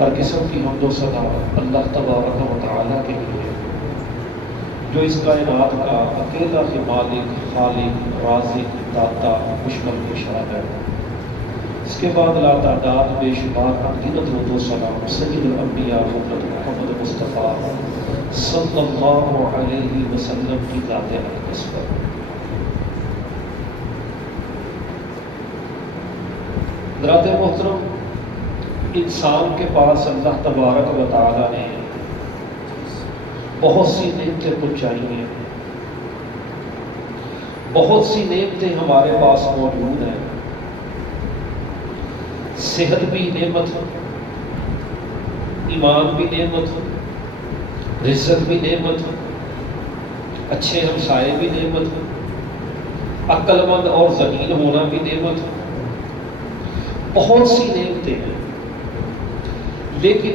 ہر قسم کی حمد و ثنا اللہ تبارک و تعالیٰ کے لیے جو اس کائنات کا اکیلا ہی مالک، خالق، رازق، داتا، مشکل کشا ہے۔ اس کے بعد لا تعداد بے شمار انگنت درود و سلام سید الانبیاء حضرت محمد مصطفیٰ صلی اللہ علیہ وسلم کی ذات اقدس پر۔ حضرات محترم، انسان کے پاس اللہ تبارک و تعالیٰ نے بہت سی نعمتیں پہنچائی ہیں، بہت سی نعمتیں ہمارے پاس موجود ہیں۔ صحت بھی نعمت، ایمان بھی نعمت، رزق بھی نعمت، اچھے ہمسائے بھی نعمت، عقل مند اور ذہین ہونا بھی نعمت، بہت سی نعمتیں ہیں۔ لیکن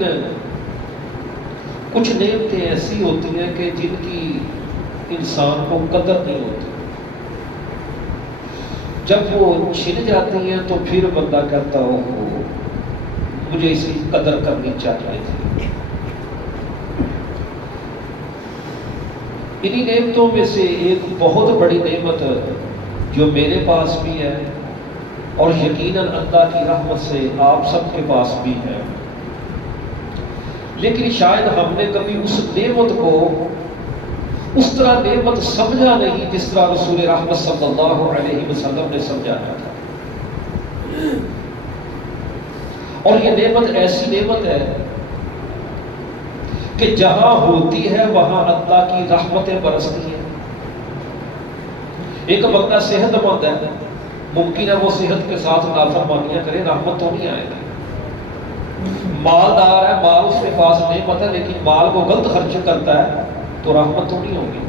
کچھ نعمتیں ایسی ہوتی ہیں کہ جن کی انسان کو قدر نہیں ہوتی، جب وہ چھن جاتی ہیں تو پھر بندہ کہتا ہو مجھے اس کی قدر کرنی چاہیے تھی۔ انہی نعمتوں میں سے ایک بہت بڑی نعمت جو میرے پاس بھی ہے اور یقیناً اللہ کی رحمت سے آپ سب کے پاس بھی ہے، لیکن شاید ہم نے کبھی اس نعمت کو اس طرح نعمت سمجھا نہیں جس طرح رسول رحمت صلی اللہ علیہ وسلم نے سمجھایا تھا۔ اور یہ نعمت ایسی نعمت ہے کہ جہاں ہوتی ہے وہاں اللہ کی رحمتیں برستی ہیں۔ ایک بندہ صحت مند ہے، ممکن ہے وہ صحت کے ساتھ نافرمانیاں کرے، رحمت تو نہیں آئے گی۔ مالدار ہے، مال اس کے پاس نعمت ہے، لیکن مال کو غلط خرچ کرتا ہے تو رحمت تو نہیں ہوگی۔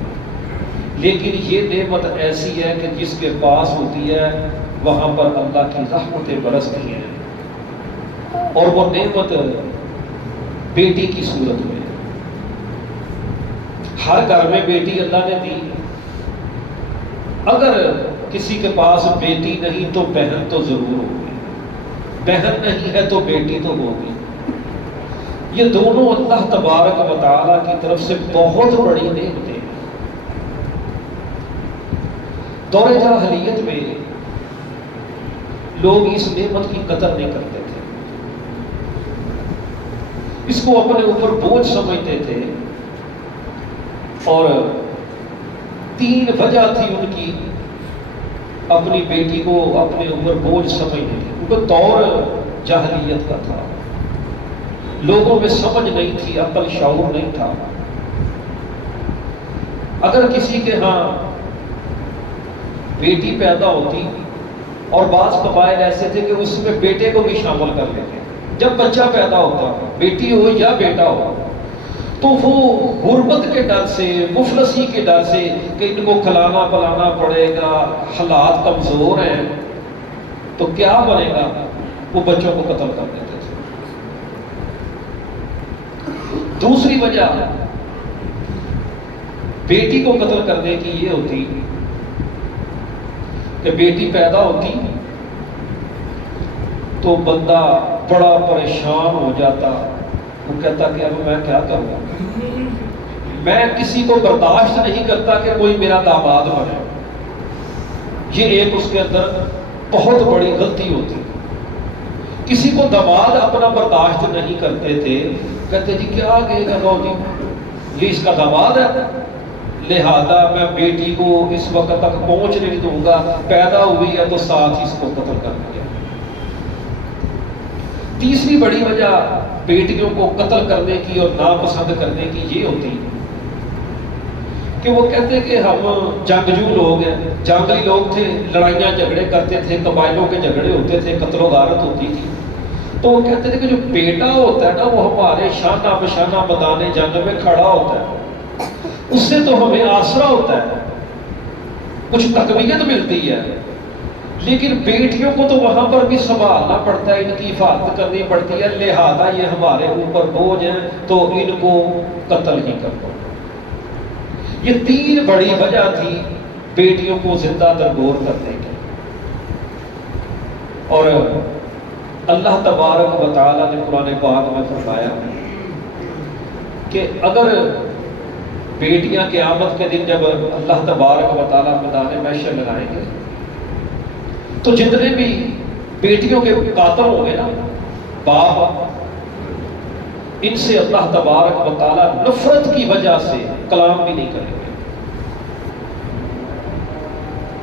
لیکن یہ نعمت ایسی ہے کہ جس کے پاس ہوتی ہے وہاں پر اللہ کی رحمتیں برستی ہیں، اور وہ نعمت بیٹی کی صورت میں۔ ہر گھر میں بیٹی اللہ نے دی، اگر کسی کے پاس بیٹی نہیں تو بہن تو ضرور ہوگی، بہن نہیں ہے تو بیٹی تو ہوگی۔ یہ دونوں اللہ تبارک و تعالیٰ کی طرف سے بہت بڑی نعمتیں ہیں۔ دور جاہلیت میں لوگ اس نعمت کی قدر نہیں کرتے تھے، اس کو اپنے اوپر بوجھ سمجھتے تھے، اور تین وجہ تھی ان کی اپنی بیٹی کو اپنے اوپر بوجھ سمجھنے کی۔ کیونکہ دور جاہلیت کا تھا، لوگوں میں سمجھ نہیں تھی، عقل شعور نہیں تھا۔ اگر کسی کے ہاں بیٹی پیدا ہوتی، اور بعض قبائل ایسے تھے کہ اس میں بیٹے کو بھی شامل کر لیتے، جب بچہ پیدا ہوتا، بیٹی ہو یا بیٹا ہو، تو وہ غربت کے ڈر سے، مفلسی کے ڈر سے کہ ان کو کھلانا پلانا پڑے گا، حالات کمزور ہیں تو کیا بنے گا، وہ بچوں کو قتل کر دیتے تھے۔ دوسری وجہ بیٹی کو قتل کرنے کی یہ ہوتی کہ بیٹی پیدا ہوتی تو بندہ بڑا پریشان ہو جاتا، وہ کہتا کہ اب میں کیا کروں، میں کسی کو برداشت نہیں کرتا کہ کوئی میرا داماد بنے۔ یہ ایک اس کے اندر بہت بڑی غلطی ہوتی، کسی کو داماد اپنا برداشت نہیں کرتے تھے، کہتے جی کیا کہے گا لو جی یہ اس کا داماد ہے، لہذا میں بیٹی کو اس وقت تک پہنچ نہیں دوں گا، پیدا ہوئی ہے تو ساتھ ہی اس کو قتل کر دیا۔ تیسری بڑی وجہ بیٹیوں کو قتل کرنے کی اور ناپسند کرنے کی یہ ہوتی کہ وہ کہتے کہ ہم جنگجو لوگ ہیں، جنگلی لوگ تھے، لڑائیاں جھگڑے کرتے تھے، قبائلوں کے جھگڑے ہوتے تھے، قتل و غارت ہوتی تھی، تو وہ کہتے تھے کہ جو بیٹا ہوتا ہے نا وہ ہمارے شانہ بشانہ میدان جنگ میں کھڑا ہوتا ہے، اس سے تو ہمیں آسرا ہوتا ہے، کچھ تقویت ملتی ہے، لیکن بیٹیوں کو تو وہاں پر بھی سنبھالنا پڑتا ہے، ان کی حفاظت کرنی پڑتی ہے، لہذا یہ ہمارے اوپر بوجھ ہیں تو ان کو قتل ہی کرو۔ یہ تین بڑی وجہ تھی بیٹیوں کو زندہ درگور کرنے کی۔ اور اللہ تبارک و تعالیٰ نے قرآن پاک میں فرمایا کہ اگر بیٹیاں قیامت کے دن جب اللہ تبارک و تعالیٰ میدان محشر لگائیں گے تو جتنے بھی بیٹیوں کے قاتل ہوں گے نا باپ، ان سے اللہ تبارک و تعالیٰ نفرت کی وجہ سے کلام بھی نہیں کریں گے۔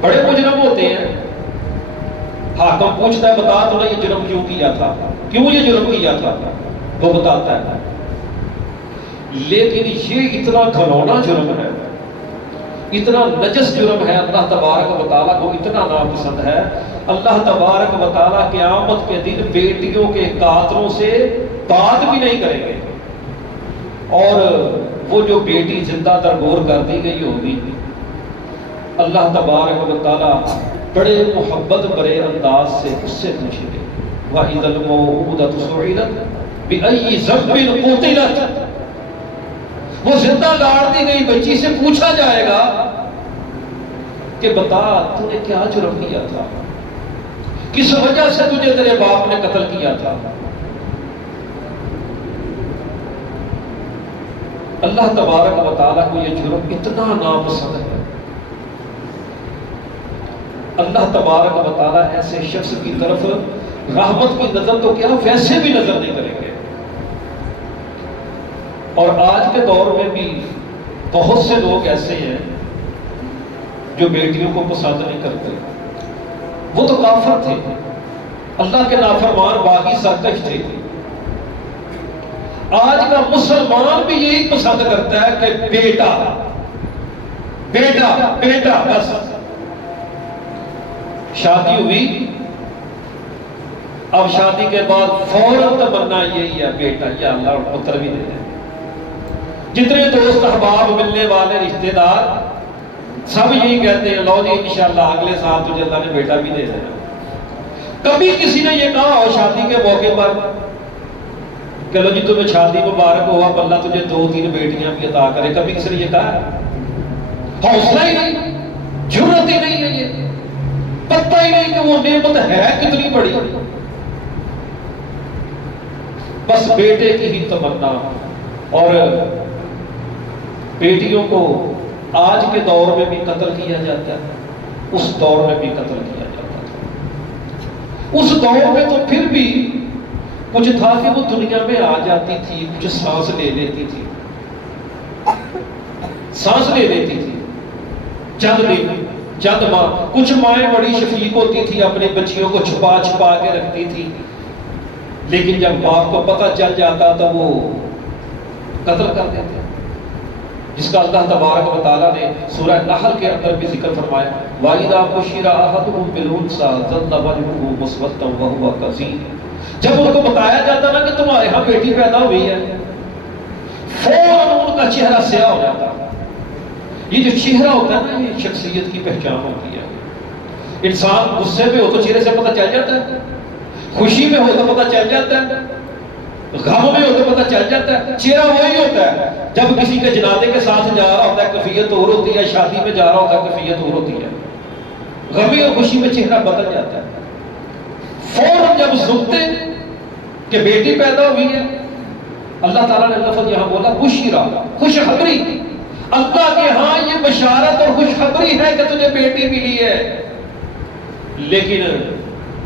بڑے مجرم ہوتے ہیں، حاکم پوچھتا ہے بتا تو نے یہ جرم کیوں کیا تھا، کیوں یہ جرم کیا تھا، وہ بتاتا ہے، لیکن یہ اتنا گھنونا جرم ہے، اتنا نجس جرم ہے، اللہ تبارک و تعالیٰ کو اتنا ناپسند ہے، اللہ تبارک و تعالیٰ قیامت کے دن بیٹیوں کے قاتلوں سے بات بھی نہیں کریں گے، اور وہ جو بیٹی زندہ درگور کر دی گئی ہوگی اللہ تبارک و تعالیٰ بڑے محبت بڑے انداز سے اس سے پوچھیں گے وَإِذَا الْمَوْءُودَةُ سُئِلَتْ بِأَيِّ ذَنبٍ قُتِلَتْ، وہ زندہ گاڑ دی گئی بچی سے پوچھا جائے گا کہ بتا تو نے کیا جرم کیا تھا، کس وجہ سے تجھے تیرے باپ نے قتل کیا تھا۔ اللہ تبارک و تعالیٰ کو یہ جرم اتنا ناپسند ہے، اللہ تبارک و تعالیٰ ایسے شخص کی طرف رحمت کی نظر تو کیا ویسے بھی نظر نہیں کریں گے۔ اور آج کے دور میں بھی بہت سے لوگ ایسے ہیں جو بیٹیوں کو پسند نہیں کرتے، وہ تو کافر تھے، اللہ کے نافرمان باغی سرکش تھے۔ آج کا مسلمان بھی یہی پسند کرتا ہے کہ بیٹا بیٹا بیٹا، بس شادی ہوئی، اب شادی کے بعد فوراً تمنا یہی ہے بیٹا یا اللہ پتر بھی دے دے۔ جتنے دوست احباب ملنے والے رشتہ دار سب یہی کہتے ہیں لو جی انشاءاللہ اگلے سال تجھے اللہ نے بیٹا بھی دے دینا۔ کبھی کسی نے یہ کہا ہو شادی کے موقع پر کہ لو جی تمہیں شادی مبارک ہوا اللہ تجھے 2-3 بیٹیاں بھی عطا کرے، کبھی کسی نے یہ کہا؟ حوصلہ ہی نہیں، جرت ہی نہیں ہے، یہ پتہ ہی نہیں کہ وہ نعمت ہے کتنی بڑی۔ بس بیٹے کی ہی تمنا، اور بیٹیوں کو آج کے دور میں بھی قتل کیا جاتا ہے، اس دور میں بھی قتل کیا جاتا تھا۔ اس دور میں تو پھر بھی کچھ تھا کہ وہ دنیا میں آ جاتی تھی، کچھ سانس لے لیتی تھی، سانس لے لیتی تھی چند ماں۔ کچھ مائیں بڑی شفیق ہوتی تھی، اپنے بچیوں کو چھپا چھپا کے رکھتی تھی، لیکن جب باپ کو پتہ چل جاتا تو وہ قتل کر دیتے، جس کا اللہ تبارک و تعالیٰ نے سورہ نحل کے اندر بھی ذکر فرمایا وَإِذَا بُشِّرَ أَحَدُهُم بِالْأُنثىٰ ظَلَّ وَجْهُهُ مُسْوَدًّا وَهُوَ كَظِيمٌ، جب ان کو بتایا جاتا نا کہ تمہارے ہاں بیٹی پیدا ہوئی ہے، فوراً ان کا چہرہ سیاہ ہو جاتا۔ یہ جو چہرہ ہوتا ہے نا، یہ شخصیت کی پہچان ہوتی ہے۔ انسان غصے میں ہو تو چہرے سے پتہ چل جاتا ہے، خوشی میں ہو تو پتہ چل جاتا ہے، غم میں ہو تو پتہ چل جاتا ہے، چہرہ وہی ہوتا ہے۔ جب کسی کے جنازے کے ساتھ جا رہا ہوتا ہے کیفیت اور ہوتی ہے، شادی میں جا رہا ہوتا ہے کیفیت اور ہوتی ہے، غمی اور خوشی میں چہرہ بدل جاتا ہے۔ فوراً جب سنتے کہ بیٹی پیدا ہوئی ہے، اللہ تعالیٰ نے لفظ یہاں بولا بشیرہ، خوشخبری، اللہ کے ہاں یہ بشارت اور خوشخبری ہے کہ تجھے بیٹی ملی ہے، لیکن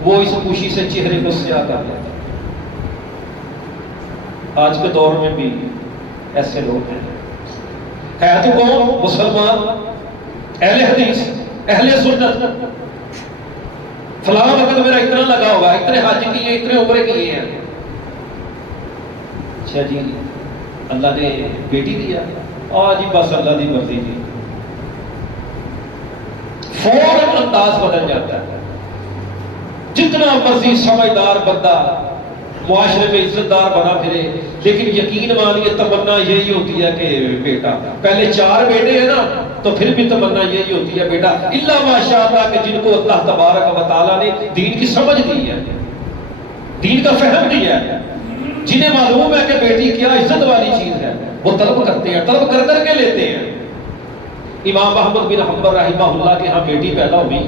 وہ اس خوشی سے چہرے کو سیاہ کر دیتا۔ آج کے دور میں بھی ایسے لوگ ہیں، ہے تو کون؟ مسلمان، اہل حدیث، اہل سنت، فلاں وقت میرا اتنا لگا ہوگا، اتنے حج کیے، اتنے عمرے کیے ہیں، اچھا جی اللہ نے بیٹی دیا، آج ہی بس اللہ دی مرضی تھی، فوراً انداز بدل جاتا ہے۔ جتنا مرضی سمجھدار بندہ معاشرے میں عزت دار بنا پھرے، لیکن یقین مانیے تمنا یہی ہوتی ہے کہ بیٹا، پہلے 4 بیٹے ہیں نا تو پھر بھی تمنا یہی ہوتی ہے بیٹا، الا ماشاءاللہ کہ جن کو اللہ تبارک و تعالیٰ نے دین کی سمجھ دی ہے، دین کا فہم دیا ہے، جنہیں معلوم ہے کہ بیٹی کیا عزت والی چیز ہے، وہ طلب کرتے ہیں، طلب کر کر کے لیتے ہیں۔ امام احمد بن حنبل رحمہ اللہ کے ہاں بیٹی پیدا ہوئی،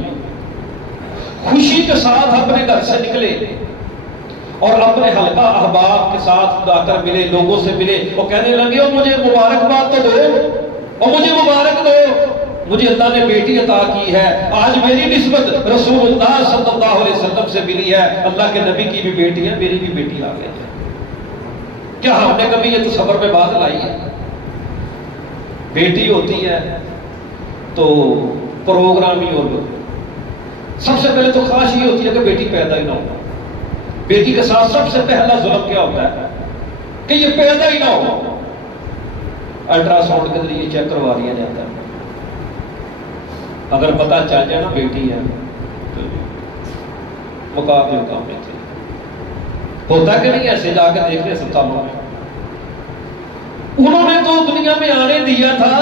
خوشی کے ساتھ اپنے گھر سے نکلے، اور اپنے حلقہ احباب کے ساتھ آ کر ملے، لوگوں سے ملے، وہ کہنے لگے اور مجھے مبارکباد تو دو، اور مجھے مبارک دو، مجھے اللہ نے بیٹی عطا کی ہے، آج میری نسبت رسول اللہ صلی اللہ علیہ وسلم سے ملی ہے، اللہ کے نبی کی بھی بیٹی ہے، میری بھی بیٹی آ گئی ہے۔ کیا ہم نے کبھی یہ تصور میں بات لائی ہے؟ بیٹی ہوتی ہے تو پروگرام ہی اور سب سے پہلے تو خواہش یہ ہوتی ہے کہ بیٹی پیدا ہی نہ ہو۔ بیٹی کے ساتھ سب سے پہلا ظلم کیا ہوتا ہے کہ یہ پیدا ہی نہ ہو، الٹرا ساؤنڈ کے ذریعے چیک کروا دیا جاتا ہے، اگر پتہ چل جائے نا بیٹی ہے تو مقابلے کام میں تھے، ہوتا کہ نہیں ایسے جا کے دیکھ رہے اسپتالوں میں۔ انہوں نے تو دنیا میں آنے دیا تھا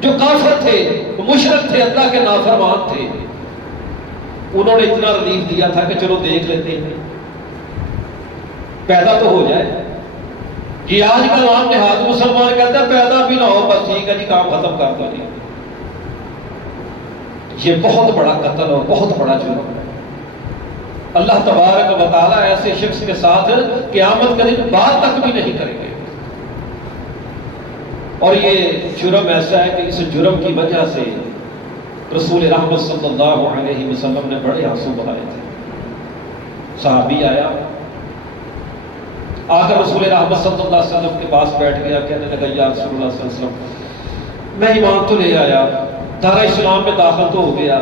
جو کافر تھے، مشرک تھے، اللہ کے نافرمان تھے، انہوں نے اتنا ریلیف دیا تھا کہ چلو دیکھ لیتے ہیں پیدا تو ہو جائے۔ یہ آج کا عام نہاد مسلمان کہتا ہے پیدا بھی نہ ہو بس ٹھیک ہے جی کام ختم کر دو جی۔ یہ بہت بڑا قتل اور بہت بڑا جرم ہے۔ اللہ تبارک و تعالیٰ ایسے شخص کے ساتھ قیامت کا دن بات تک بھی نہیں کریں گے۔ اور یہ جرم ایسا ہے کہ اس جرم کی وجہ سے رسول رحمت صلی اللہ علیہ وسلم نے بڑے آنسو بہائے تھے۔ صحابی آیا، آ کر رسول رحمت صلی اللہ علیہ وسلم کے پاس بیٹھ گیا، کہنے لگا یا رسول اللہ صلی اللہ علیہ وسلم میں ایمان تو لے آیا، دار اسلام میں داخل تو ہو گیا،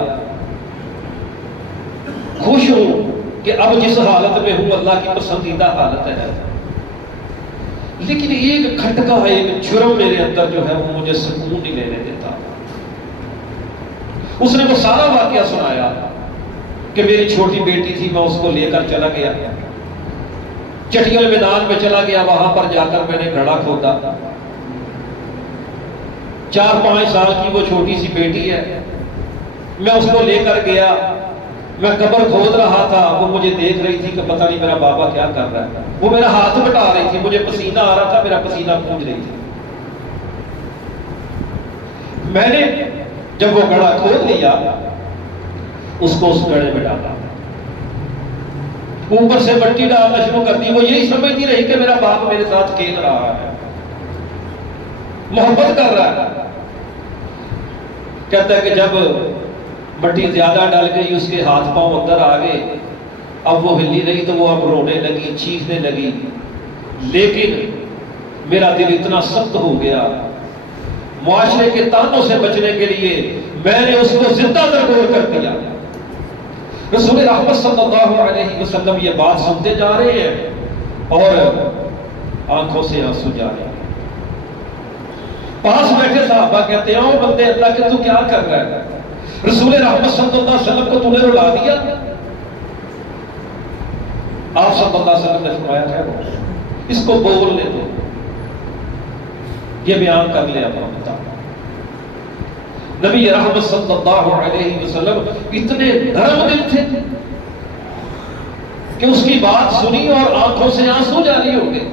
خوش ہوں کہ اب جس حالت میں ہوں اللہ کی پسندیدہ حالت ہے، لیکن ایک کھٹکا ہے، ایک جرم میرے اندر جو ہے وہ مجھے سکون نہیں لینے دیتا۔ اس نے وہ سارا واقعہ سنایا کہ میری چھوٹی بیٹی تھی، میں اس کو لے کر چلا گیا، چٹیل میدان میں چلا گیا، وہاں پر جا کر میں نے گڑھا کھودا، 4-5 سال کی وہ چھوٹی سی بیٹی ہے، میں اس کو لے کر گیا، میں قبر کھود رہا تھا، وہ مجھے دیکھ رہی تھی کہ پتہ نہیں میرا بابا کیا کر رہا ہے، وہ میرا ہاتھ بٹا رہی تھی، مجھے پسینہ آ رہا تھا، میرا پسینہ پھوج رہی تھی۔ میں نے جب وہ گڑھا کھود لیا اس کو اس گڑھے میں ڈالا، اوپر سے مٹی ڈالنا شروع کر دی، وہ یہی سمجھتی رہی کہ میرا باپ میرے ساتھ کھیل رہا ہے، محبت کر رہا ہے۔ کہتا ہے کہ جب مٹی زیادہ ڈل گئی، اس کے ہاتھ پاؤں اندر آ گئے، اب وہ ہلی رہی تو وہ اب رونے لگی، چیخنے لگی، لیکن میرا دل اتنا سخت ہو گیا، معاشرے کے تانوں سے بچنے کے لیے میں نے اس کو زندہ درگور کر دیا۔ رسول رحمت صلی اللہ علیہ وسلم یہ بات سنتے جا رہے ہیں اور آنکھوں سے آنسو جا رہے ہیں۔ پاس بیٹھے صحابہ کہتے ہیں او بندے اللہ کے تو کیا کر رہا ہے؟ رسول رحمت صلی اللہ علیہ وسلم کو تو نے رلا دیا۔ آپ صلی اللہ علیہ وسلم نے فرمایا ہے اس کو بولنے دو، یہ بیان کر لے اپنا بتا۔ نبی رحمت صلی اللہ علیہ وسلم اتنے نرم دل تھے کہ اس کی بات سنی اور آنکھوں سے آنسو جاری ہو گئے۔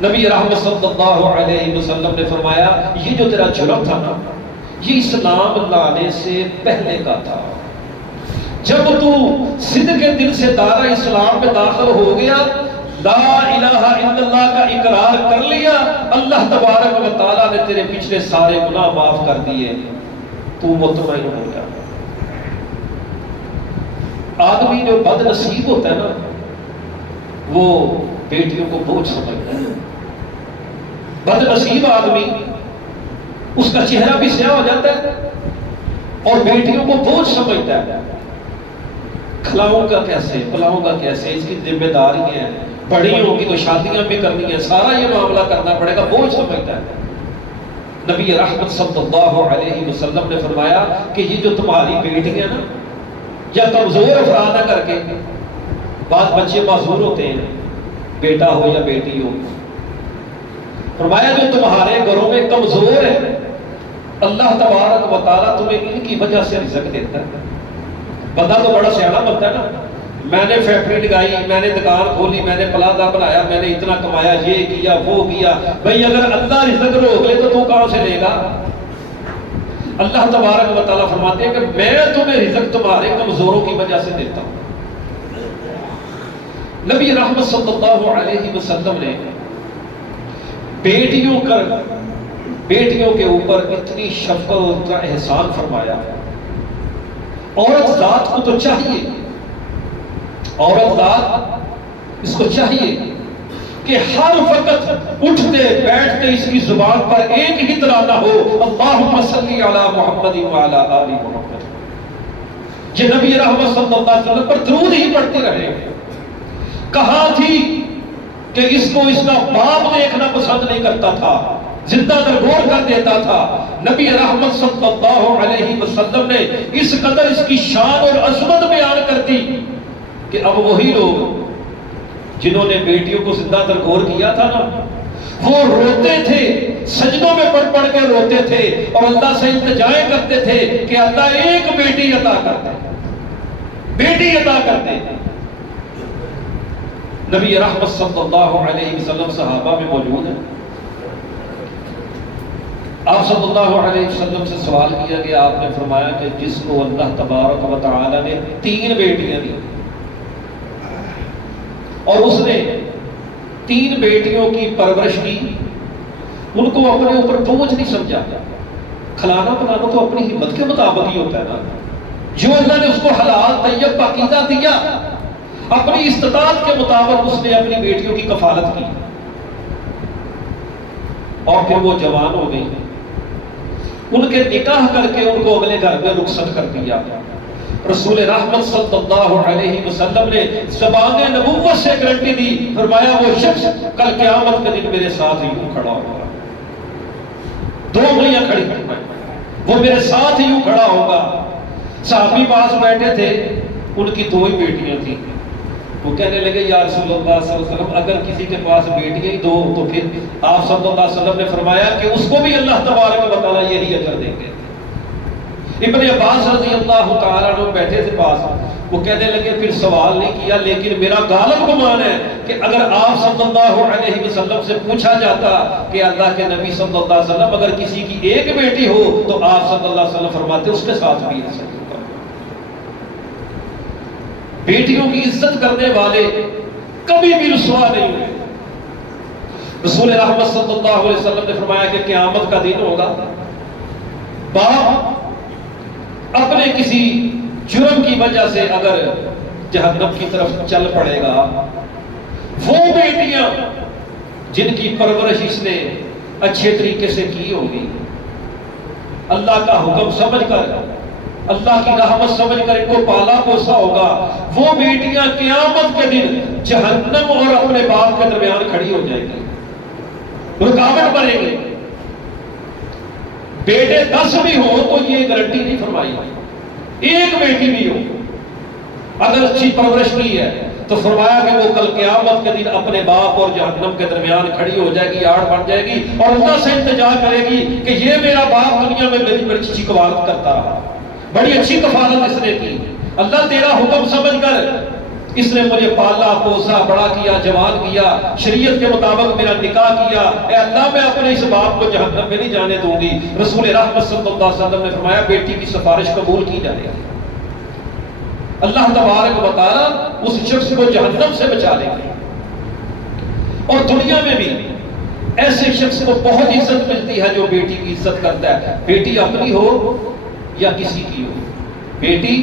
نبی رحمت صلی اللہ علیہ وسلم نے فرمایا یہ جو تیرا جرم تھا نا، یہ اسلام لانے سے پہلے کا تھا۔ جب تو صدق کے دل سے دارہ اسلام میں داخل ہو گیا، لا الہ الا اللہ کا اقرار کر لیا، اللہ تبارک و تعالیٰ نے تیرے پچھلے سارے گناہ معاف کر دیے، تو مطمئن ہو گیا۔ آدمی جو بد نصیب ہوتا ہے نا وہ بیٹیوں کو بوجھ سمجھتا ہے۔ بد نصیب آدمی اس کا چہرہ بھی سیاہ ہو جاتا ہے اور بیٹیوں کو بوجھ سمجھتا ہے۔ کھلاؤں گا کیسے، پلاؤں گا کیسے، اس کی ذمہ داری ہے، بڑی ہوگی تو شادیاں بھی کرنی ہے، سارا یہ معاملہ کرنا پڑے گا، بوجھ سمجھتا ہے۔ نبی رحمت صلی اللہ علیہ وسلم نے فرمایا کہ یہ جو تمہاری بیٹیاں نا، یا کمزور افراد کر کے، بعض بچے معذور ہوتے ہیں، بیٹا ہو یا بیٹی ہو، فرمایا جو تمہارے گھروں میں کمزور ہے اللہ تبارک و تعالیٰ تمہیں ان کی وجہ سے رزق دیتا ہے۔ بندہ تو بڑا سیانا بنتا ہے نا، میں نے فیکٹری لگائی، میں نے دکان کھولی، میں نے پلازہ بنایا، میں نے اتنا کمایا، یہ کیا وہ کیا، بھئی اگر اللہ رزق روک لے تو کہاں سے لے گا؟ اللہ تبارک و تعالیٰ فرماتے ہیں کہ میں تمہیں رزق تمہارے کمزوروں کی وجہ سے دیتا ہوں۔ نبی رحمت صلی اللہ علیہ وسلم نے بیٹیوں کے اوپر اتنی شفقت کا احسان فرمایا. عورت ذات کو تو چاہیے، عورت ذات اس کو چاہیے کہ ہر وقت اٹھتے بیٹھتے اس کی زبان پر ایک ہی ترانہ ہو، اللہم صلی علی محمد وعلی آل محمد. یہ نبی رحمت صلی اللہ علیہ وسلم پر درود ہی پڑھتے رہے. کہاں تھی کہ اس کو اس کا باپ دیکھنا پسند نہیں کرتا تھا، زندہ درگور کر دیتا تھا. نبی رحمت صلی اللہ علیہ وسلم نے اس قدر اس کی شان اور عظمت بیان کر دی کہ اب وہی لوگ جنہوں نے بیٹیوں کو زندہ درگور کیا تھا نا، وہ روتے تھے، سجدوں میں پڑھ پڑھ کے روتے تھے اور اللہ سے التجائیں کرتے تھے کہ اللہ ایک بیٹی عطا کر دے، بیٹی عطا کر دے. نبی رحمت صلی اللہ علیہ وسلم صحابہ میں موجود ہیں. آپ صلی اللہ علیہ وسلم سے سوال کیا گیا. آپ نے فرمایا کہ جس کو اللہ تبارک و تعالی نے 3 بیٹیاں دی اور اس نے 3 بیٹیوں کی پرورش کی، ان کو اپنے اوپر بوجھ نہیں سمجھا. کھلانا پلانا تو اپنی ہمت کے مطابق ہی ہوتا ہے نا. جو اللہ نے اس کو حلال طیب پاکیزہ دیا، اپنی استطاعت کے مطابق اس نے اپنی بیٹیوں کی کفالت کی. اور پھر وہ جوان ہو گئی، ان کے نکاح کر کے ان کو اگلے گھر میں رخصت کر دیا. رسول رحمت صلی اللہ علیہ وسلم نے زبان نبوت سے گارنٹی دی، فرمایا وہ شخص کل قیامت کے دن میرے ساتھ یوں کھڑا ہوگا. 2 انگلیاں کھڑی ہیں، وہ میرے ساتھ یوں کھڑا ہوگا. صحابی پاس بیٹھے تھے، ان کی 2 ہی بیٹیاں تھیں. وہ کہنے لگے یا رسول اللہ صلی اللہ علیہ وسلم اگر کسی کے پاس بیٹیاں ہی 2 تو پھر آپ صلی اللہ علیہ وسلم نے فرمایا کہ اس کو بھی اللہ تبارک و تعالیٰ یہی اجر دیں گے. ابن عباس رضی اللہ تعالیٰ عنہ بیٹھے تھے پاس، وہ کہنے لگے پھر سوال نہیں کیا، لیکن میرا غالب گمان ہے کہ اگر آپ صلی اللہ علیہ وسلم سے پوچھا جاتا کہ اللہ کے نبی صلی اللہ علیہ وسلم اگر کسی کی 1 بیٹی ہو تو آپ صلی اللہ علیہ وسلم فرماتے اس کے ساتھ بھی ایسا ہوتا. بیٹیوں کی عزت کرنے والے کبھی بھی رسوا نہیں ہوئے. رسول رحمت صلی اللہ علیہ وسلم نے فرمایا کہ قیامت کا دن ہوگا، باپ اپنے کسی جرم کی وجہ سے اگر جہنم کی طرف چل پڑے گا، وہ بیٹیاں جن کی پرورش اس نے اچھے طریقے سے کی ہوگی، اللہ کا حکم سمجھ کر، اللہ کی رحمت سمجھ کر ان کو پالا پوسا ہوگا، وہ بیٹیاں قیامت کے دن جہنم اور اپنے باپ کے درمیان کھڑی ہو جائیں گی، رکاوٹ بنے گی. بیٹے 10 بھی ہو تو یہ گارنٹی نہیں فرمائی، 1 بیٹی بھی ہو اگر اچھی پرورش کی ہے تو فرمایا کہ وہ کل قیامت کے دن اپنے باپ اور جہنم کے درمیان کھڑی ہو جائے گی، آڑ بن جائے گی اور اللہ سے التجا کرے گی کہ یہ میرا باپ دنیا میں میری بڑی اچھی کفالت کرتا رہا، بڑی اچھی کفالت اس نے کی، اللہ تیرا حکم سمجھ کر اس نے مجھے پالا پوسا بڑا کیا، جوان کیا، شریعت کے مطابق میرا نکاح کیا، اے اللہ میں اپنے اس باپ کو جہنم میں نہیں جانے دوں گی. رسول رحمت صلی اللہ علیہ وسلم نے فرمایا بیٹی کی سفارش قبول کی جائے گی، اللہ تبارک و تعالیٰ اس شخص کو جہنم سے بچا لیں گے. اور دنیا میں بھی ایسے شخص کو بہت عزت ملتی ہے جو بیٹی کی عزت کرتا ہے، بیٹی اپنی ہو یا کسی کی ہو، بیٹی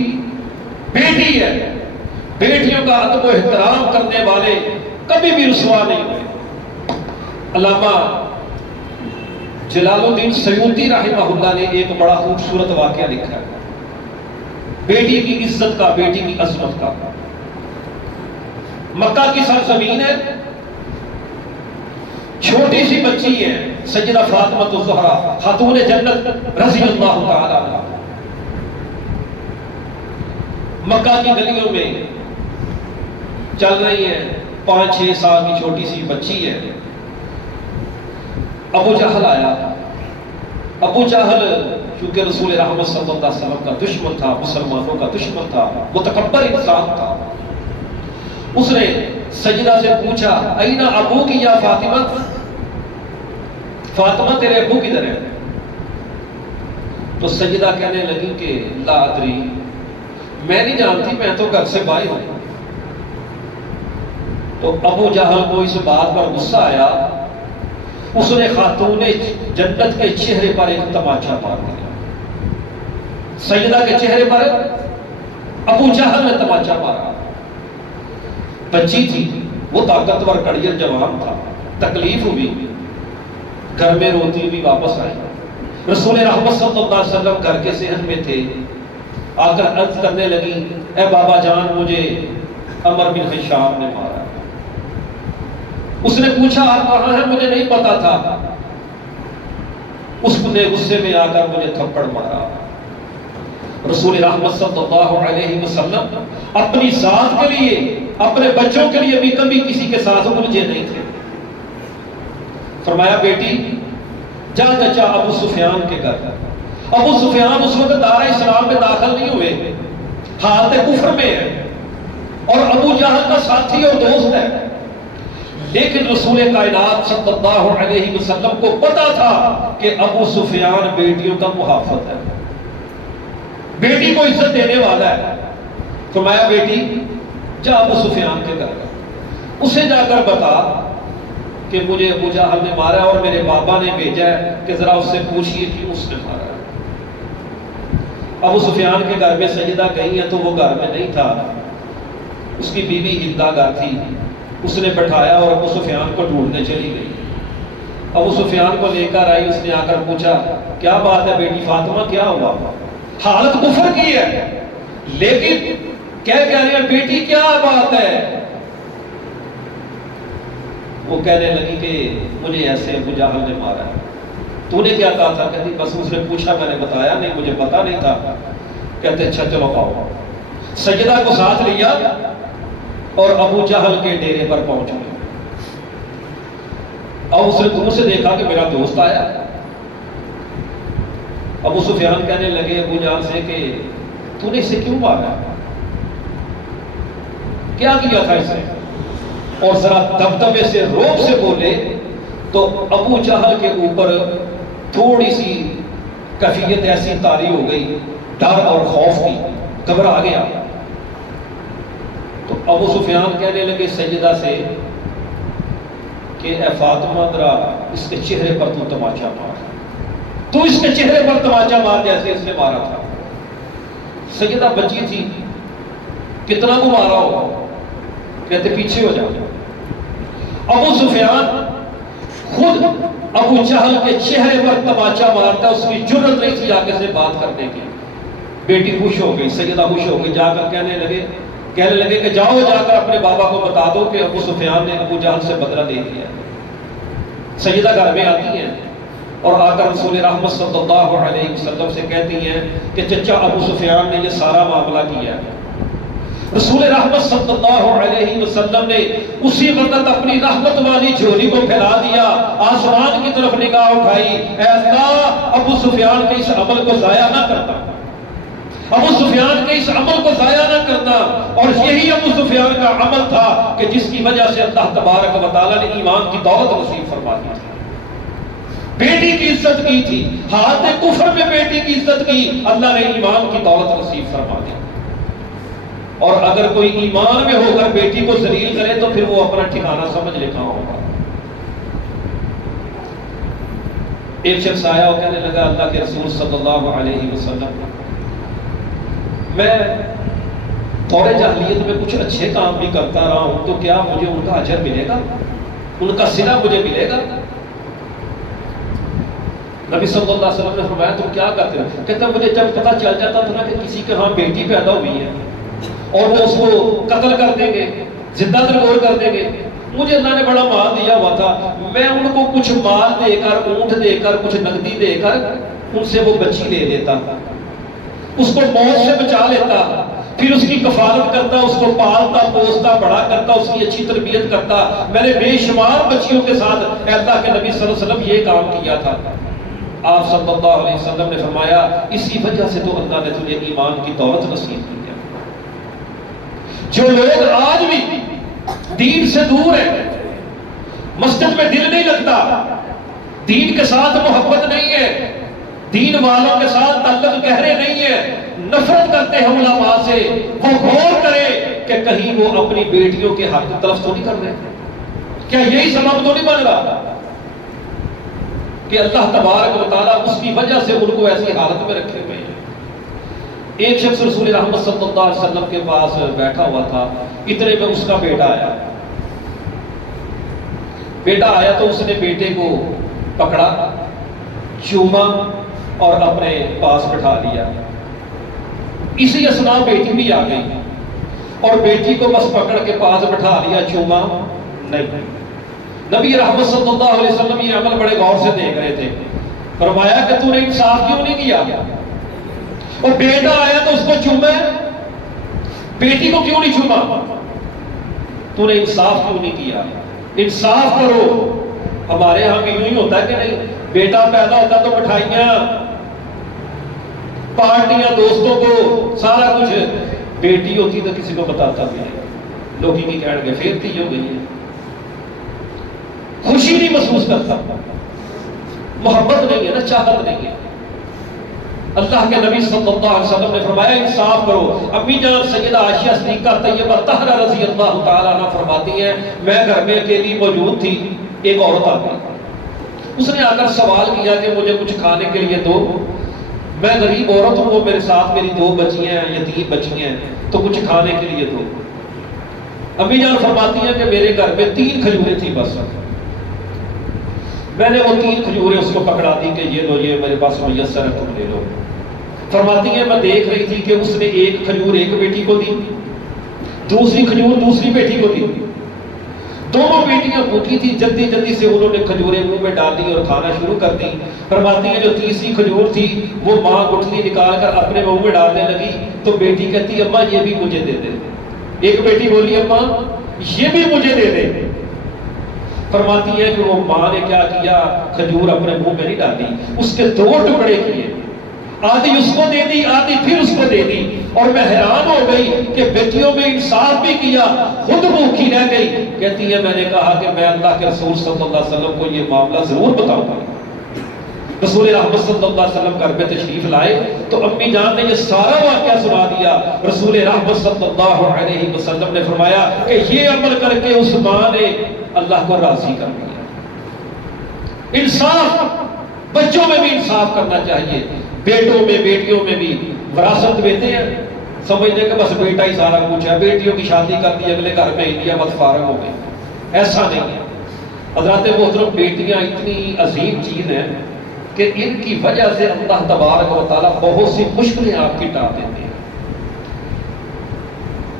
بیٹی ہے. بیٹیوں کا ادب و احترام کرنے والے کبھی بھی رسوا نہیں ہوئے. علامہ جلال الدین سیوطی رحمہ اللہ نے ایک بڑا خوبصورت واقعہ لکھا ہے بیٹی کی عزت کا، بیٹی کی عظمت کا. مکہ کی سرزمین ہے، چھوٹی سی بچی ہے سیدہ فاطمہ الزہرا خاتون جنت رضی اللہ تعالی عنہا. مکہ کی گلیوں میں چل رہی ہے، 5-6 سال کی چھوٹی سی بچی ہے. ابو جہل آیا. ابو جہل کیونکہ رسول رحمت صلی اللہ علیہ وسلم کا دشمن تھا، مسلمانوں کا دشمن تھا، متکبر انسان تھا. اس نے سجدہ سے پوچھا این ابو کی یا فاطمہ، فاطمہ تیرے ابو کدھر ہے؟ تو سجدہ کہنے لگی کہ لا ادری، میں نہیں جانتی، میں تو گھر سے باہر ہوں. تو ابو جہل کو اس بات پر غصہ آیا، اس نے خاتون جنت کے چہرے پر ایک تماچا مار دیا۔ سیدہ کے چہرے پر ابو جہل نے تماچا مارا۔ بچی تھی، وہ طاقتور کڑیل جوان تھا، تکلیف ہوئی، گھر میں روتی ہوئی واپس آئی۔ رسول رحمت صلی اللہ علیہ وسلم گھر کے صحن میں تھے، آ کر عرض کرنے لگی، اے بابا جان مجھے عمر بن ہشام نے مارا۔ اس نے پوچھا آپ کہاں ہیں؟ مجھے نہیں پتا تھا۔ اس نے غصے میں آ کر مجھے تھپڑ مارا۔ رسول رحمت صلی اللہ علیہ وسلم اپنی ذات کے لیے، اپنے بچوں کے لیے بھی کبھی کسی کے ساتھ الجھے نہیں تھے۔ فرمایا بیٹی جا چچا ابو سفیان کے گھر۔ ابو سفیان اس وقت دار اسلام میں داخل نہیں ہوئے، حالت کفر میں ہے اور ابو جہل کا ساتھی اور دوست ہے، لیکن رسول کائنات صلی اللہ علیہ وسلم کو پتا تھا کہ ابو سفیان بیٹیوں کا محافظ ہے، بیٹی کو عزت دینے والا ہے۔ فرمایا بیٹی جا ابو سفیان کے گھر، اسے جا کر بتا کہ مجھے ابو جہل نے مارا اور میرے بابا نے بھیجا ہے کہ ذرا اس سے پوچھئے کہ اس نے مارا ہے۔ ابو سفیان کے گھر میں سجدہ گئی ہے تو وہ گھر میں نہیں تھا، اس کی بیوی ہندا گھر تھی، اس نے بٹھایا اور ابو سفیان کو ڈھونڈنے چلی گئی۔ ابو سفیان کو لے کر آئی، اس نے آ کر پوچھا کیا بات ہے بیٹی فاطمہ، کیا ہوا؟ حالت کفر کی ہے لیکن کہہ رہی ہے بیٹی کیا بات ہے؟ وہ کہنے لگی کہ مجھے ایسے ابو جہل نے مارا ہے۔ تو نے کیا کہا تھا؟ کہتی بس اس نے پوچھا میں نے بتایا نہیں، مجھے پتا نہیں تھا۔ کہتے اچھا چلو آؤ۔ سجدہ کو ساتھ لیا اور ابو جہل کے ڈیرے پر پہنچ گئے۔ اور اس نے دور سے دیکھا کہ میرا دوست آیا۔ ابو سفیان کہنے لگے ابو جہل سے کہ تو نے اسے کیوں مارا؟ کیا کیا تھا اسے؟ اور ذرا دبدبے سے روب سے بولے تو ابو جہل کے اوپر تھوڑی سی کیفیت ایسی طاری ہو گئی، ڈر اور خوف کی، گھبرا گیا۔ تو ابو سفیان کہنے لگے سیدہ سے کہ اے فاطمہ ذرا اس کے چہرے پر تو تماچا مار، تو اس کے چہرے پر تماچا مار جیسے اس نے مارا تھا۔ سیدہ بچی تھی، کتنا کو مارا ہوگا؟ کہتے پیچھے ہو جاؤ۔ ابو سفیان خود ابو جہل کے چہرے پر تماچا مارتا، اس کی جرت نہیں تھی آگے سے بات کرنے کی۔ بیٹی خوش ہو گئی، سیدہ خوش ہو گئی، جا کر کہنے لگے کہ جاؤ جا کر اپنے بابا کو بتا دو کہ ابو سفیان نے ابو جہل سے بدلہ لے لیا۔ سیدہ گھر میں آتی ہیں اور آ کر رسول رحمت صلی اللہ علیہ وسلم سے کہتی ہیں کہ چچا ابو سفیان نے یہ سارا معاملہ کیا ہے۔ رسول رحمت صلی اللہ علیہ وسلم نے اسی وقت اپنی رحمت والی جھولی کو پھیلا دیا، آسمان کی طرف نگاہ اٹھائی، اے اللہ ابو سفیان کے اس عمل کو ضائع نہ کرنا، ابو سفیان کے اس عمل کو ضائع نہ کرنا۔ اور یہی ابو سفیان کا عمل تھا کہ جس کی وجہ سے اللہ تبارک و تعالیٰ نے ایمان کی دولت نصیب فرما دی تھی، بیٹی کی عزت کی تھی، حالت کفر میں بیٹی کی عزت کی، اللہ نے ایمان کی دولت نصیب فرما دی۔ اور اگر کوئی ایمان میں ہو کر بیٹی کو ذلیل کرے تو پھر وہ اپنا ٹھکانہ سمجھ لے کہاں ہوگا۔ ایک شخص آیا اور کہنے لگا اللہ کے رسول صلی اللہ علیہ وسلم میں دور جاہلیت میں کچھ اچھے کام بھی کرتا رہا ہوں، تو کیا مجھے ان کا اجر ملے گا، ان کا صلہ مجھے ملے گا؟ نبی صلی اللہ علیہ وسلم نے فرمایا تم کیا کرتے ہو؟ کہتا مجھے جب پتہ چل جاتا تھا نا کہ کسی کے ہاں بیٹی پیدا ہوئی ہے اور وہ اس کو قتل کر دیں گے، زندہ ترگور کر دیں گے، مجھے اللہ نے بڑا مال دیا ہوا تھا، میں ان کو کچھ مال دے کر، اونٹ دے کر، کچھ نقدی دے کر ان سے وہ بچی لے لیتا، اس کو موت سے بچا لیتا، پھر اس کی کفالت کرتا، اس کو پالتا پوستا بڑا کرتا، اس کی اچھی تربیت کرتا۔ میں نے بے شمار بچیوں کے ساتھ اللہ کے نبی صلی اللہ علیہ وسلم یہ کام کیا تھا۔ آپ صلی اللہ علیہ وسلم نے فرمایا اسی وجہ سے تو اللہ نے تجھے ایمان کی دولت نصیب کی ہے۔ جو لوگ آج بھی دین سے دور ہیں، مسجد میں دل نہیں لگتا، دین کے ساتھ محبت نہیں ہے، دین والوں کے ساتھ تعلق گہرے نہیں ہے، نفرت کرتے ہیں علماء سے، وہ غور کرے کہ کہیں وہ اپنی بیٹیوں کے حق تلف تو نہیں کر رہے؟ کیا یہی سبب تو نہیں بن رہا کہ اللہ تبارک و تعالیٰ اس کی وجہ سے ان کو ایسی حالت میں رکھے ہوئے ہیں؟ ایک شخص رسول رحمت صلی اللہ علیہ وسلم کے پاس بیٹھا ہوا تھا، اتنے میں اس کا بیٹا آیا۔ بیٹا آیا تو اس نے بیٹے کو پکڑا، چوما اور اپنے پاس بٹھا لیا۔ اسی اثناء بیٹی بھی آ گئی اور بیٹی کو بس پکڑ کے پاس بٹھا لیا، چوما نہیں۔ نبی رحمت صلی اللہ علیہ وسلم یہ عمل بڑے غور سے دیکھ رہے تھے، فرمایا کہ تو نے انصاف کیوں نہیں کیا؟ اور بیٹا آیا تو اس کو چوما، بیٹی کو کیوں نہیں چوما؟ تو نے انصاف کیوں نہیں کیا؟ انصاف کرو۔ ہمارے ہاں بھی یوں ہی ہوتا ہے کہ نہیں؟ بیٹا پیدا ہوتا تو مٹھائیاں، پارٹیاں، دوستوں کو سارا کچھ، بیٹی ہوتی تو کسی کو بتاتا بھی نہیں، لوگ ہی کہنے گے پھر تھی ہو گئی ہے، خوشی نہیں محسوس کرتا، محبت نہیں ہے نا، چاہت نہیں ہے۔ اللہ کے نبی صلی اللہ علیہ وسلم نے فرمایا انصاف کرو۔ امی جان سیدہ عائشہ صدیقہ طیبہ طاہرہ رضی اللہ تعالیٰ عنہ فرماتی ہیں میں گھر میں اکیلی موجود تھی، ایک عورت آ گئی، اس نے آ کر سوال کیا کہ مجھے کچھ کھانے کے لیے دو، میں غریب عورت ہوں، وہ میرے ساتھ میری 2 بچیاں ہیں، یتیم بچیاں ہیں، تو کچھ کھانے کے لیے دو۔ امی جان فرماتی ہیں کہ میرے گھر میں 3 کھجوریں تھیں بس، میں نے وہ 3 کھجوریں اس کو پکڑا دی کہ یہ لو، یہ میرے پاس میسر ہے، تم لے لو۔ فرماتی ہیں میں دیکھ رہی تھی کہ اس نے 1 کھجور ایک بیٹی کو دی، دوسری کھجور دوسری بیٹی کو دی، دونوں بیٹیاں بھوکی تھی، جلدی جلدی سے انہوں نے کھجوریں منہ میں ڈال دی اور کھانا شروع کر دی۔ فرماتی ہیں جو تیسری کھجور تھی وہ ماں گٹھلی نکال کر اپنے منہ میں ڈالنے لگی تو بیٹی کہتی اماں یہ بھی مجھے دے دے۔ ایک بیٹی بولی اماں یہ بھی مجھے دے دے۔ فرماتی ہے کہ وہ ماں نے کیا کیا، کھجور اپنے منہ میں نہیں ڈالی، اس کے 2 ٹکڑے کیے، آدھی اس کو دے دی، آدھی پھر اس کو دے دی۔ اور میں حیران ہو گئی کہ بیٹیوں میں انصاف بھی کیا، خود بھوکی رہ گئی۔ کہتی ہے میں نے کہا کہ میں اللہ کے رسول صلی اللہ علیہ وسلم کو یہ معاملہ ضرور بتاؤں گا۔ رسول رحمت صلی اللہ علیہ وسلم گھر پہ تشریف لائے تو امی جان نے یہ سارا واقعہ سنا دیا۔ رسول رحمت صلی اللہ علیہ وسلم نے فرمایا کہ یہ عمل کر کے اس ماں نے اللہ کو راضی کر دیا۔ انصاف، بچوں میں بھی انصاف کرنا چاہیے، بیٹوں میں بیٹیوں میں بھی۔ وراثت دیتے ہیں سمجھنے کہ بس بیٹا ہی سارا کچھ ہے، بیٹیوں کی شادی کر دی اگلے گھر میں انڈیا بس فارغ ہو گئے، ایسا نہیں ہے۔ حضرات محترم بیٹیاں اتنی عظیم چیز ہیں کہ ان کی وجہ سے اللہ تبارک و تعالیٰ بہت سی مشکلیں آپ کی ٹال دیتے ہیں۔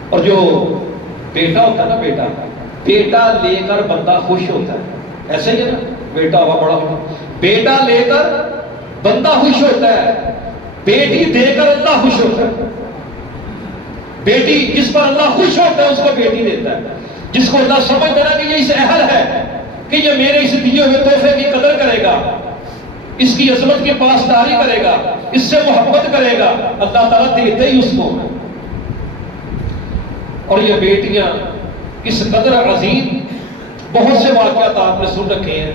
اور جو بیٹا ہوتا ہے نا، بیٹا لے کر بندہ خوش ہوتا ہے، ایسے ہی ہے نا، بیٹا ہوا بڑا ہوتا، بیٹا لے کر بندہ خوش ہوتا ہے، بیٹی دے کر اللہ خوش ہوتا ہے۔ بیٹی جس پر اللہ خوش ہوتا ہے اس کو بیٹی دیتا ہے، جس کو اللہ سمجھتا ہے کہ یہ اس اہل ہے کہ یہ میرے اس دیے ہوئے تحفے کی قدر کرے گا، اس کی عظمت کی پاسداری کرے گا، اس سے محبت کرے گا، اللہ تعالیٰ دیتے ہی اس کو۔ اور یہ بیٹیاں اس قدر عظیم، بہت سے واقعات آپ نے سن رکھے ہیں۔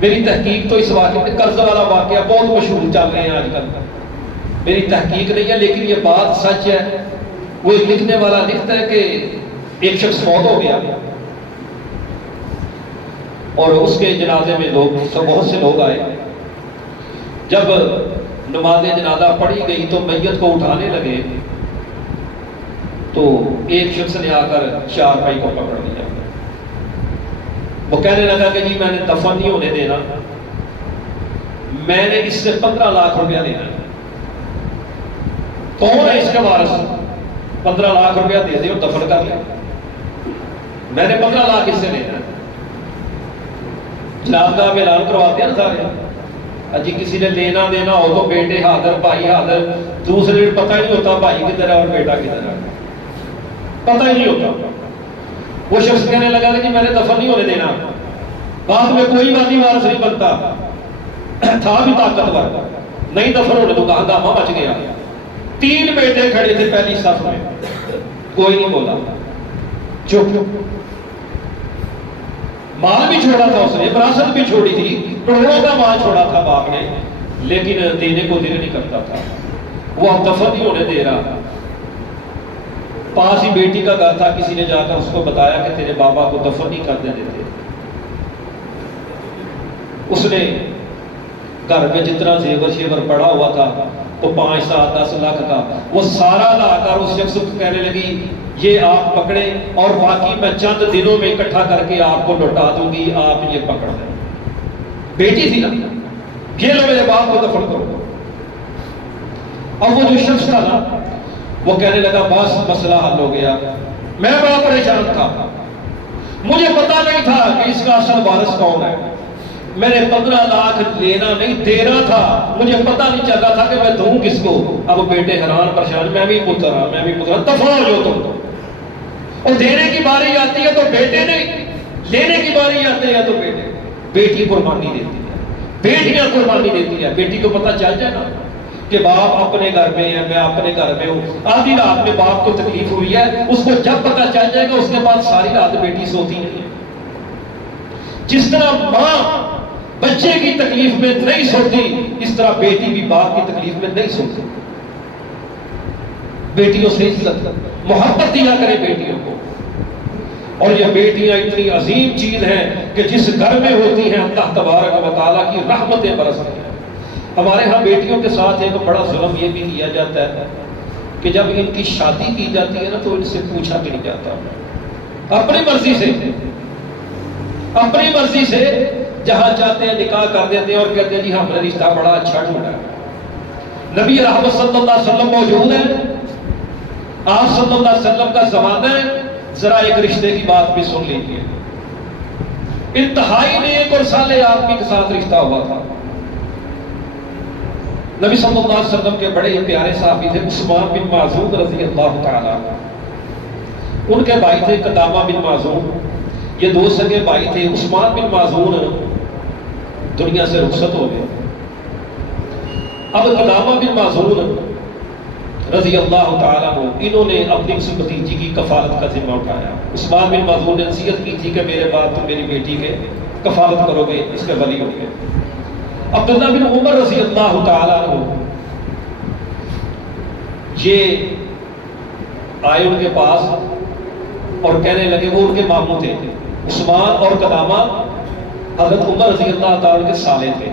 میری تحقیق تو اس واقعے میں قرض والا واقعہ بہت مشہور چل رہے ہیں آج کل، میری تحقیق نہیں ہے لیکن یہ بات سچ ہے۔ وہ ایک لکھنے والا لکھتا ہے کہ ایک شخص موت ہو گیا اور اس کے جنازے میں بہت سے لوگ آئے۔ جب نماز جنازہ پڑھی گئی تو میت کو اٹھانے لگے تو ایک شخص نے آ کر چارپائی کو پکڑ لیا۔ وہ کہنے لگا کہ جی میں نے دفن نہیں ہونے دینا، میں نے اس سے 15 لاکھ روپیہ دینا۔ کون ہے اس کے وارث؟ 15 لاکھ روپیہ دے دے اور دفن کر لے، میں نے 15 لاکھ اس سے لینا۔ جنازگاہ میں اعلان کرواتے ہیں نا سارے، جی کسی نے لینا دینا ہو تو بیٹے حاضر، بھائی حاضر، دوسرے پتہ ہی نہیں ہوتا بھائی کدھر ہے اور بیٹا کدھر ہے، پتہ ہی نہیں ہوتا۔ وہ شخص کہنے لگا کہ میں نے دفن نہیں ہونے دینا، بعد میں کوئی وادی وارث نہیں بنتا، تھا بھی طاقتور، نہیں دفن ہونے تو ہنگامہ مچ گیا۔ 3 بیٹے کھڑے تھے پہلی صف میں، کوئی نہیں بولا، چپ۔ مال بھی چھوڑا تھا اس نے، وراثت بھی چھوڑی تھی، کروڑوں کا مال چھوڑا تھا باپ نے، لیکن دینے کو دل نہیں کرتا تھا۔ وہ اب دفن نہیں ہونے دے رہا۔ پاس ہی بیٹی کا گھر تھا، کسی نے جا کر اس کو بتایا کہ تیرے بابا کو دفن نہیں کرنے دیتے۔ اس نے گھر میں جتنا زیور شیور پڑا ہوا تھا تو 5 7 10 لاکھ کا وہ سارا لا کر اس شخص کو کہنے لگی یہ آپ پکڑے اور باقی میں چند دنوں میں اکٹھا کر کے آپ کو لوٹا دوں گی، آپ یہ پکڑ لیں۔ بیٹی تھی نا، یہ لو میرے باپ کو دفن کرو۔ اور وہ جو شخص تھا نا وہ کہنے لگا بس مسئلہ حل ہو گیا، میں بڑا پریشان تھا، مجھے پتا نہیں تھا کہ اس کا اصل وارث کون ہے، میں نے 15 لاکھ لینا نہیں دینا تھا، مجھے پتا نہیں چل رہا تھا کہ میں دوں کس کو۔ اب بیٹے حیران پریشان، میں بھی پتر دفع ہو جو تم، اور دینے کی باری آتی ہے تو بیٹے نہیں، لینے کی باری آتی ہے تو بیٹے۔ بیٹی قربانی دیتی ہے، بیٹیاں قربانی دیتی ہے۔ بیٹی کو پتا چل جائے نا کہ باپ اپنے گھر میں ہے، میں اپنے گھر میں ہوں، آدھی رات میں باپ کو تکلیف ہوئی ہے، اس کو جب پتا چل جائے گا اس کے بعد ساری رات بیٹی سوتی نہیں ہے۔ جس طرح ماں بچے کی تکلیف میں نہیں سوتی، اس طرح بیٹی بھی باپ کی تکلیف میں نہیں سوتی۔ بیٹیوں سے عزت محبت دیا کرے بیٹیوں کو۔ اور یہ بیٹیاں اتنی عظیم چیز ہیں کہ جس گھر میں ہوتی ہیں اللہ تبارک و تعالیٰ کی رحمتیں برستی ہیں۔ ہمارے ہاں بیٹیوں کے ساتھ ایک بڑا ظلم یہ بھی کیا جاتا ہے کہ جب ان کی شادی کی جاتی ہے نا تو ان سے پوچھا بھی نہیں جاتا، اپنی مرضی سے جہاں چاہتے ہیں نکاح کر دیتے ہیں اور کہتے ہیں جی ہم نے رشتہ بڑا اچھا ڈھونڈا ہے۔ نبی رحمت صلی اللہ علیہ وسلم موجود ہیں، آپ صلی اللہ علیہ وسلم کا زمانہ ہے، ذرا ایک رشتے کی بات بھی سن لیجیے۔ انتہائی نیک اور صالح آدمی کے ساتھ رشتہ ہوا تھا۔ نبی صلی اللہ علیہ وسلم کے بڑے پیارے صحابی تھے عثمان بن معذون رضی اللہ تعالیٰ، ان کے بھائی تھے قدامہ بن معذون، یہ 2 سگے بھائی تھے۔ عثمان بن معذون دنیا سے رخصت ہو گئے، اب قدامہ بن معذون رضی اللہ تعالیٰ عنہ انہوں نے اپنی اس بھتیجی کی کفالت کا ذمہ اٹھایا۔ عثمان بن معذون نے نصیحت کی تھی کہ میرے بعد تم میری بیٹی کے کفالت کرو گے، اس کے ولی ہو گے۔ عبداللہ بن عمر رضی اللہ تعالیٰ عنہ یہ آئے ان کے پاس اور کہنے لگے، وہ ان کے ماموں تھے، عثمان اور قدامہ حضرت عمر رضی اللہ تعالیٰ کے سالے تھے۔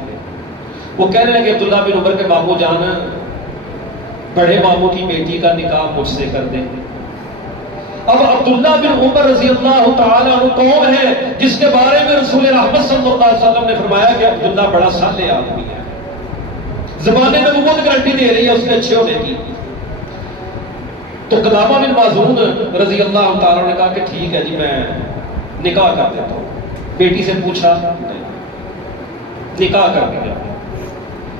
وہ کہنے لگے عبداللہ بن عمر کے ماموں جان، بڑے ماموں کی بیٹی کا نکاح مجھ سے کر دیں۔ اب عبداللہ بن عمر رضی اللہ تعالیٰ عنہ کون ہے جس کے بارے میں رسول رحمت صلی اللہ علیہ وسلم نے فرمایا کہ عبداللہ بڑا صالح آدمی ہے، زمانے میں نبوت گارنٹی دے رہی ہے اس کے اچھے ہونے کی۔ تو قدامہ بن معذون رضی اللہ تعالیٰ نے کہا کہ ٹھیک ہے جی میں نکاح کر دیتا ہوں۔ بیٹی سے پوچھا نہیں، نکاح کر دیا۔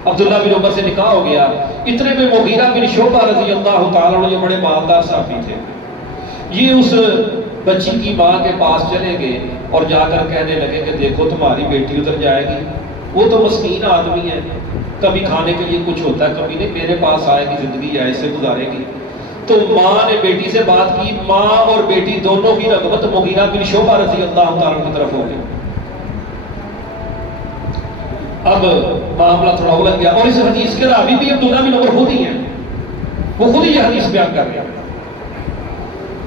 عبداللہ بن عمر سے نکاح ہو گیا۔ اتنے میں مغیرہ بن شعبہ رضی اللہ تعالیٰ عنہ جو بڑے مالدار صحابی تھے، یہ اس بچی کی ماں کے پاس چلے گئے اور جا کر کہنے لگے کہ دیکھو تمہاری بیٹی ادھر جائے گی، وہ تو مسکین آدمی ہے، کبھی کھانے کے لیے کچھ ہوتا ہے کبھی نہیں، میرے پاس آئے گی، زندگی ایسے گزارے گی۔ تو ماں نے بیٹی سے بات کی، ماں اور بیٹی دونوں کی رغبت مغیرہ بن شعبہ رضی اللہ تعالیٰ کی طرف ہو گئی۔ اب معاملہ تھوڑا الجھ گیا، اور اس حدیث کے راوی بھی عبداللہ بن عمر خود ہی ہیں، وہ خود ہی یہ حدیث بیان کر رہے ہیں۔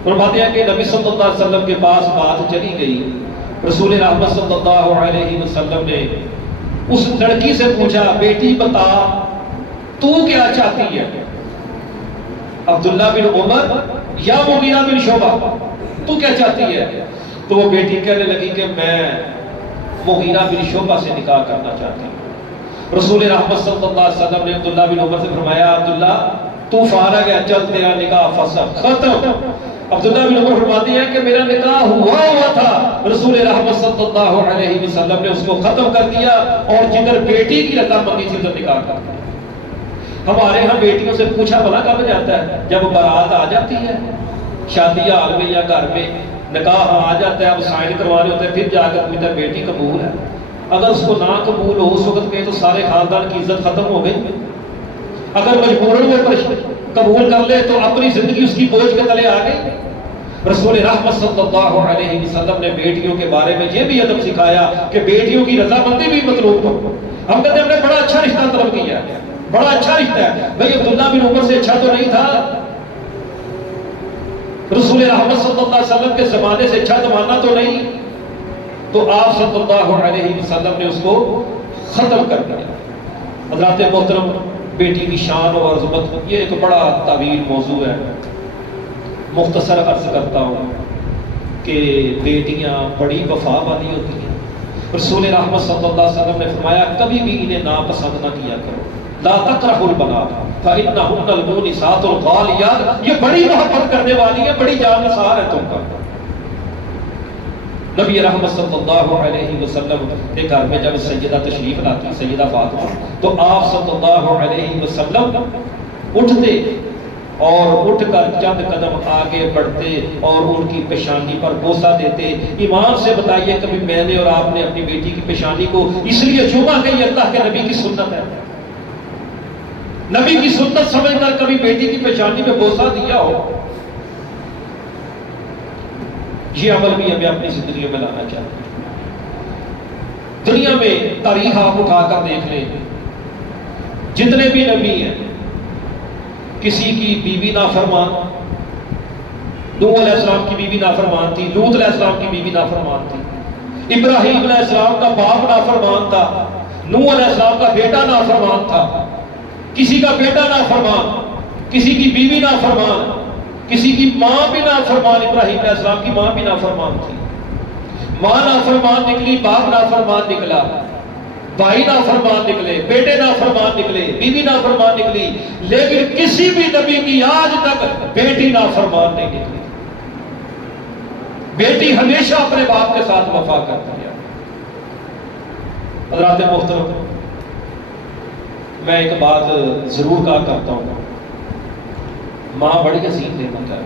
فرماتے ہیں کہ نبی صلی اللہ علیہ وسلم کے پاس بات چلی گئی، رسول رحمت صلی اللہ علیہ وسلم نے اس لڑکی سے پوچھا بیٹی بتا تو کیا چاہتی ہے، عبداللہ بن عمر یا مغیرہ بن شعبہ، تو کیا چاہتی ہے؟ تو وہ بیٹی کہنے لگی کہ میں مغیرہ بن شعبہ سے نکاح کرنا چاہتی ہوں۔ رسول رحمت صلی اللہ علیہ وسلم نے عبداللہ بن عمر سے فرمایا عبداللہ تو فارغ ہے، چل تیرا نکاح فسخ ختم۔ عبداللہ بن عمر فرماتے ہیں کہ میرا نکاح ہوا تھا، رسول رحمت صلی اللہ علیہ وسلم نے اس کو ختم کر دیا اور جدھر بیٹی کی رضا مندی تھی ادھر نکاح کر دیا۔ ہمارے ہاں بیٹیوں سے پوچھا بھلا کب جاتا ہے؟ جب بارات آ جاتی ہے شادی حال میں یا گھر میں، نکاح آ جاتا ہے، اب سائن کروانے ہوتے ہیں، پھر جا کر پوچھتا ہے بیٹی قبول ہے۔ اگر اس کو نہ قبول ہو اس وقت میں تو سارے خاندان کی عزت ختم ہو گئی۔ اگر مجبوراً وہ قبول کر لے تو اپنی زندگی اس کی بوجھ کے تلے آ گئی۔ رسول رحمت صلی اللہ علیہ وسلم نے بیٹیوں کے بارے میں یہ بھی ادب سکھایا کہ بیٹیوں کی رضامندی بھی مطلوب ہو۔ ہم کہتے ہیں ہم نے بڑا اچھا رشتہ طلب کیا ہے، بڑا اچھا رشتہ ہے، بھئی عبداللہ بن عمر سے اچھا تو نہیں تھا؟ رسول رحمت صلی اللہ علیہ وسلم کے زمانے سے اچھا زمانہ تو نہیں، تو آپ صلی اللہ علیہ وسلم نے اس کو ختم کر دیا۔ حضرات محترم، بیٹی کی شان اور عظمت یہ ایک بڑا طویل موضوع ہے، مختصر عرض کرتا ہوں کہ بیٹیاں بڑی وفا والی ہوتی ہیں۔ رسول رحمت صلی اللہ علیہ وسلم نے فرمایا کبھی بھی انہیں ناپسند نہ کیا کرو، لا تکرہوا البنات فإنہن المونسات الغالیات، یہ بڑی محبت کرنے والی ہے، بڑی جان نثار ہے تم کا۔ نبی رحمت صلی اللہ علیہ وسلم کے گھر میں جب سیدہ تشریف لاتی، سیدہ فاطمہ، تو آپ صلی اللہ علیہ وسلم اٹھتے اور اٹھ کر چند قدم آگے بڑھتے اور ان کی پیشانی پر بوسہ دیتے۔ ایمان سے بتائیے کبھی میں نے اور آپ نے اپنی بیٹی کی پیشانی کو اس لیے چوما کہ یہ اللہ کے نبی کی سنت ہے، نبی کی سنت سمجھ کر کبھی بیٹی کی پیشانی پہ بوسہ دیا ہو؟ یہ عمل بھی ہمیں اپنی زندگی میں لانا چاہیے۔ دنیا میں تاریخ آپ اٹھا کر دیکھ لیں، جتنے بھی نبی ہیں، کسی کی بیوی نافرمان، نوح علیہ السلام کی بیوی نافرمان تھی، لوط علیہ السلام کی بیوی نافرمان تھی، ابراہیم علیہ السلام کا باپ نافرمان تھا، نوح علیہ السلام کا بیٹا نافرمان تھا، کسی کا بیٹا نافرمان، کسی کی بیوی نافرمان، کسی کی ماں بھی نافرمان۔ ابراہیم علیہ السلام کی ماں بھی نافرمان تھی، ماں نافرمان نکلی، باپ نافرمان نکلا، بھائی نافرمان نکلے، بیٹے نافرمان نکلے، بیوی نافرمان نکلی، لیکن کسی بھی نبی کی آج تک بیٹی نافرمان نہیں نکلی۔ بیٹی ہمیشہ اپنے باپ کے ساتھ وفا کرتی ہے۔ حضرات محترم، میں ایک بات ضرور کہا کرتا ہوں، ماں بڑی عظیم نعمت ہے۔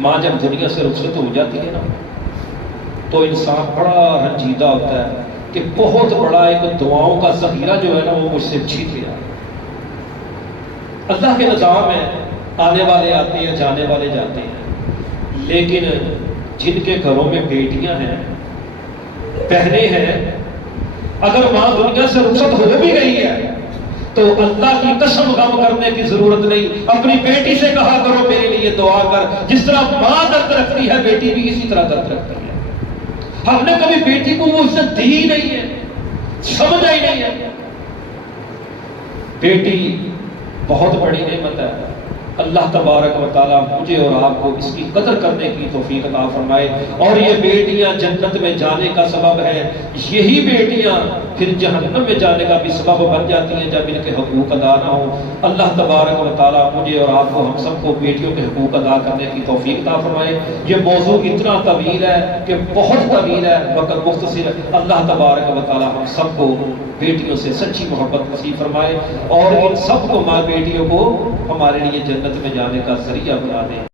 ماں جب دنیا سے رخصت ہو جاتی ہے نا تو انسان بڑا رنجیدہ ہوتا ہے کہ بہت بڑا ایک دعاؤں کا ذخیرہ جو ہے نا وہ مجھ سے چھین لیا۔ اللہ کے نظام ہے، آنے والے آتے ہیں، جانے والے جاتے ہیں، لیکن جن کے گھروں میں بیٹیاں ہیں، بہنیں ہیں، اگر ماں دنیا سے رخصت ہو بھی گئی ہے تو اللہ کی قسم غم کرنے کی ضرورت نہیں، اپنی بیٹی سے کہا کرو میرے لیے دعا کر۔ جس طرح ماں درد رکھتی ہے، بیٹی بھی اسی طرح درد رکھتی ہے۔ ہم نے کبھی بیٹی کو وہ عزت دی ہی نہیں ہے، سمجھا ہی نہیں ہے۔ بیٹی بہت بڑی نعمت ہے، اللہ تبارک و تعالیٰ مجھے اور آپ کو اس کی قدر کرنے کی توفیق عطا فرمائے۔ اور یہ بیٹیاں جنت میں جانے کا سبب ہے، یہی بیٹیاں پھر جہنم میں جانے کا بھی سبب بن جاتی ہیں جب ان کے حقوق ادا نہ ہوں۔ اللہ تبارک و تعالیٰ مجھے اور آپ کو، ہم سب کو بیٹیوں کے حقوق ادا کرنے کی توفیق عطا فرمائے۔ یہ موضوع اتنا طویل ہے کہ بہت طویل ہے، وقت مختصر ہے۔ اللہ تبارک و تعالیٰ ہم سب کو بیٹیوں سے سچی محبت نصیب فرمائے اور ان سب کو، ماں بیٹیوں کو ہمارے لیے جنت میں جانے کا ذریعہ بنا دیں۔